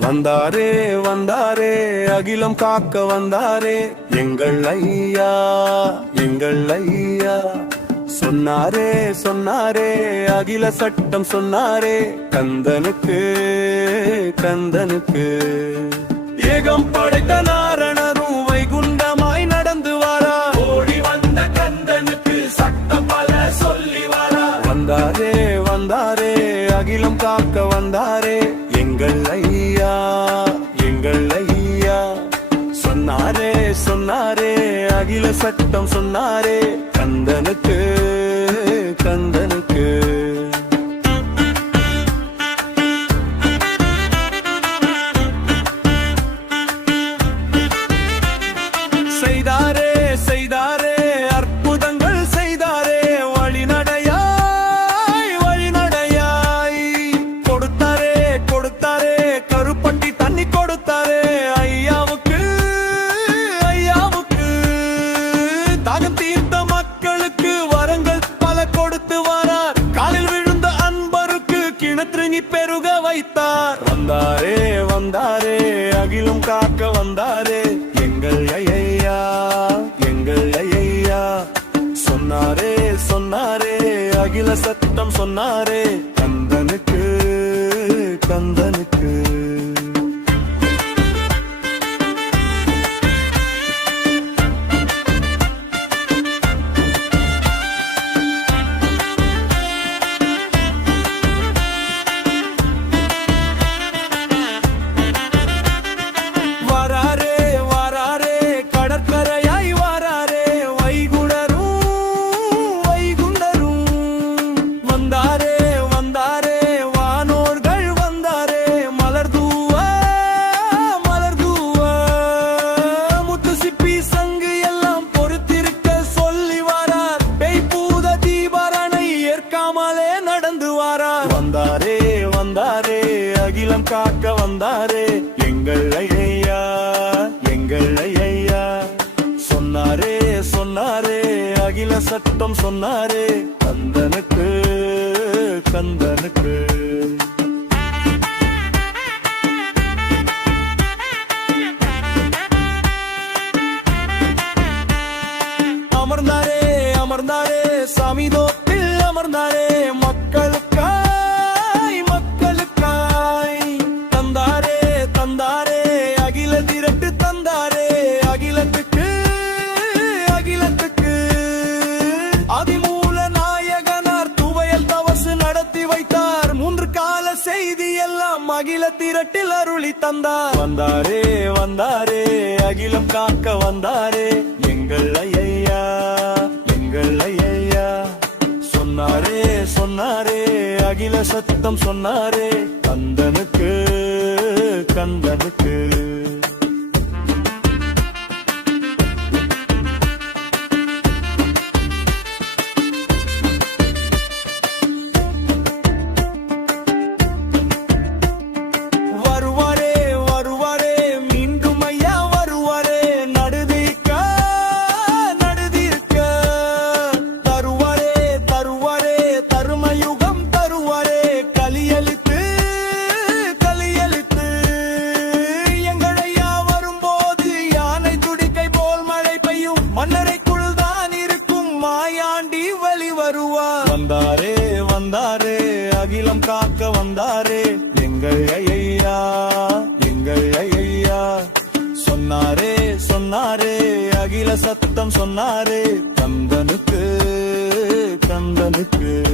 வந்தாரே வந்தாரே அகிலம் காக்க வந்தாரே. எங்கள் ஐயா எங்கள் ஐயா. சொன்னாரே சொன்னாரே அகில சட்டம் சொன்னாரே. கந்தனுக்கு கந்தனுக்கு. ஏகம் படைத்த நாரணரும் வைகுண்டமாய் நடந்து வாரா. ஓடி வந்த கந்தனுக்கு சட்டம் பல சொல்லி வரா. வந்தாரே வந்தாரே அகிலம் காக்க வந்தாரே. எங்கள் ஐயா. அகில சட்டம் சொன்னாரே. பெருக வைத்தார். வந்தாரே வந்தாரே அகிலும் காக்க வந்தாரே. எங்கள் ஐயா எங்கள் ஐயா சொன்னாரே சொன்னாரே அகில சத்தம் சொன்னாரே. கந்தனுக்கு கந்தனுக்கு காக்க வந்தாரே. எங்கள் ஐயா எங்கள் ஐயா. சொன்னாரே சொன்னாரே அகில சட்டம் சொன்னாரே. கந்தனுக்கு கந்தனுக்கு. அமர்ந்தாரே அமர்ந்தாரே சாமி அகில திரட்டில் அருளி தந்தார். வந்தாரே வந்தாரே அகிலம் காக்க வந்தாரே. எங்கள் ஐயா எங்கள் ஐயா சொன்னாரே சொன்னாரே அகில சத்தம் சொன்னாரே. கந்தனுக்கு கந்தனுக்கு. வந்தாரே அகிலம் காக்க வந்தாரே. எங்கள் ஐயா எங்கள் ஐயா. சொன்னாரே சொன்னாரே அகில சத்தம் சொன்னாரே. கந்தனுக்கு கந்தனுக்கு.